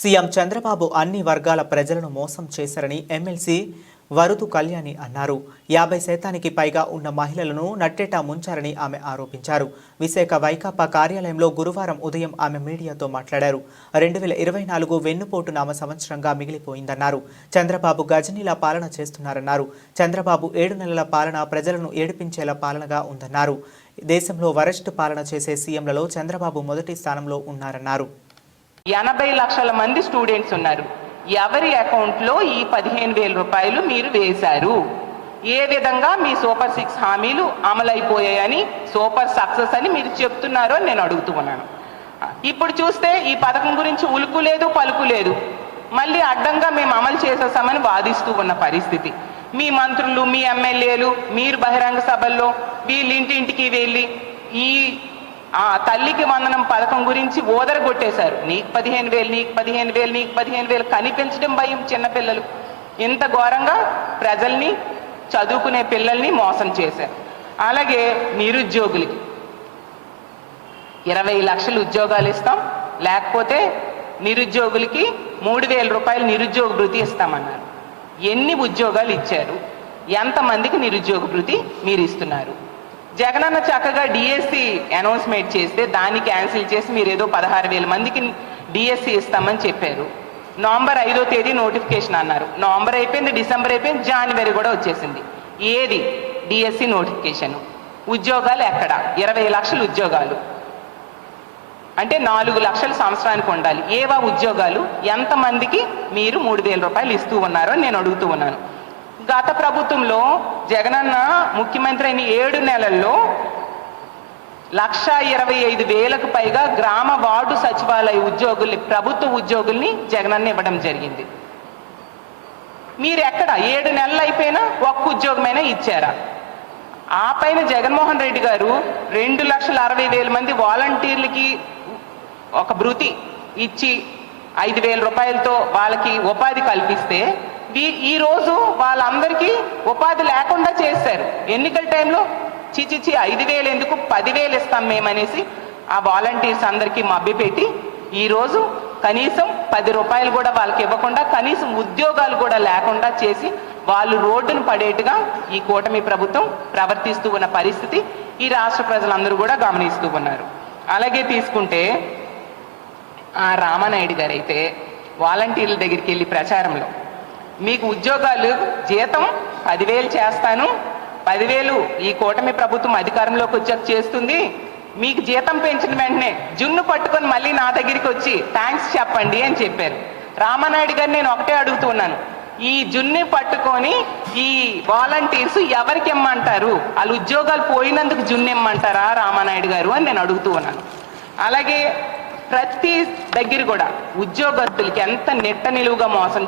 CM Chandrababu అన్ని వర్గాల ప్రజలను మోసం చేశారని ఎమ్మెల్సీ వరుదు కళ్యాణి అన్నారు. 50% పైగా ఉన్న మహిళలను నట్టేటా ముంచారని ఆమె ఆరోపించారు. విశాఖ వైకాపా కార్యాలయంలో గురువారం ఉదయం ఆమె మీడియాతో మాట్లాడారు. 2024 వెన్నుపోటు నామ సంవత్సరంగా మిగిలిపోయిందన్నారు. చంద్రబాబు గజనీల పాలన చేస్తున్నారన్నారు. చంద్రబాబు 7 నెలల పాలన ప్రజలను ఏడిపించేలా పాలనగా ఉందన్నారు. దేశంలో వరస్ట్ పాలన చేసే సీఎంలలో చంద్రబాబు మొదటి స్థానంలో ఉన్నారన్నారు. 80 లక్షల మంది స్టూడెంట్స్ ఉన్నారు. ఎవరి అకౌంట్లో ఈ 15,000 రూపాయలు మీరు వేశారు? ఏ విధంగా మీ సూపర్ 6 హామీలు అమలైపోయాయని, సూపర్ సక్సెస్ అని మీరు చెప్తున్నారో నేను అడుగుతున్నాను. ఇప్పుడు చూస్తే ఈ పథకం గురించి ఉలుకు లేదు, పలుకు లేదు. మళ్ళీ అడ్డంగా మేము అమలు చేసేసామని వాదిస్తూ ఉన్న పరిస్థితి. మీ మంత్రులు, మీ ఎమ్మెల్యేలు, మీరు బహిరంగ సభల్లో వీళ్ళింటింటికి వెళ్ళి ఈ తల్లికి వందనం పథకం గురించి ఓదరగొట్టేశారు. నీకు 15,000, నీకు 15,000, నీకు 15,000 కనిపించడం భయం చిన్నపిల్లలు. ఇంత ఘోరంగా ప్రజల్ని, చదువుకునే పిల్లల్ని మోసం చేశారు. అలాగే నిరుద్యోగులకి 20 లక్షలు ఉద్యోగాలు ఇస్తాం, లేకపోతే నిరుద్యోగులకి 3,000 రూపాయలు నిరుద్యోగ భృతి ఇస్తామన్నారు. ఎన్ని ఉద్యోగాలు ఇచ్చారు? ఎంతమందికి నిరుద్యోగ భృతి మీరు ఇస్తున్నారు? జగనన్న చక్కగా డిఎస్సి అనౌన్స్మెంట్ చేస్తే దాన్ని క్యాన్సిల్ చేసి మీరు ఏదో 16,000 మందికి డిఎస్సి ఇస్తామని చెప్పారు. నవంబర్ 5వ తేదీ నోటిఫికేషన్ అన్నారు. నవంబర్ అయిపోయింది, డిసెంబర్ అయిపోయింది, జనవరి కూడా వచ్చేసింది. ఏది డిఎస్సి నోటిఫికేషన్? ఉద్యోగాలు ఎక్కడ? 20 లక్షల ఉద్యోగాలు అంటే 4 లక్షల సంవత్సరానికి ఉండాలి. ఏవా ఉద్యోగాలు? ఎంతమందికి మీరు 3,000 రూపాయలు ఇస్తూ ఉన్నారో నేను అడుగుతూ ఉన్నాను. గత ప్రభుత్వంలో జగనన్న ముఖ్యమంత్రి అయిన 7 నెలల్లో 1,25,000కు పైగా గ్రామ వార్డు సచివాలయ ఉద్యోగుల్ని, ప్రభుత్వ ఉద్యోగుల్ని జగనన్న ఇవ్వడం జరిగింది. మీరు ఎక్కడ 7 నెలలు అయిపోయినా ఒక్క ఉద్యోగమైనా ఇచ్చారా? ఆ పైన జగన్మోహన్ రెడ్డి గారు 2,60,000 మంది వాలంటీర్లకి ఒక భృతి ఇచ్చి 5,000 రూపాయలతో వాళ్ళకి ఉపాధి కల్పిస్తే ఈరోజు వాళ్ళందరికీ ఉపాధి లేకుండా చేశారు. ఎన్నికల టైంలో చిచిచి 5,000 ఎందుకు, 10,000 ఇస్తాం మేమనేసి ఆ వాలంటీర్స్ అందరికీ మభ్యపెట్టి ఈరోజు కనీసం 10 రూపాయలు కూడా వాళ్ళకి ఇవ్వకుండా, కనీసం ఉద్యోగాలు కూడా లేకుండా చేసి వాళ్ళు రోడ్డును పడేట్టుగా ఈ కూటమి ప్రభుత్వం ప్రవర్తిస్తూ ఉన్న పరిస్థితి ఈ రాష్ట్ర ప్రజలందరూ కూడా గమనిస్తూ ఉన్నారు. అలాగే తీసుకుంటే ఆ రామానాయుడు గారు అయితే వాలంటీర్ల దగ్గరికి వెళ్ళి ప్రచారంలో మీకు ఉద్యోగాలు జీతం 10,000 చేస్తాను, 10,000 ఈ కూటమి ప్రభుత్వం అధికారంలోకి వచ్చాక చేస్తుంది, మీకు జీతం పెంచిన వెంటనే జున్ను పట్టుకొని మళ్ళీ నా దగ్గరికి వచ్చి థ్యాంక్స్ చెప్పండి అని చెప్పారు. రామానాయుడు గారు నేను ఒకటే అడుగుతున్నాను, ఈ జున్ని పట్టుకొని ఈ వాలంటీర్స్ ఎవరికి ఇమ్మంటారు? వాళ్ళు ఉద్యోగాలు పోయినందుకు జున్ను ఇమ్మంటారా రామానాయుడు గారు అని నేను అడుగుతూ ఉన్నాను. అలాగే ప్రతి దగ్గర కూడా ఉద్యోగస్తులకి ఎంత నిట్ట నిలువుగా మోసం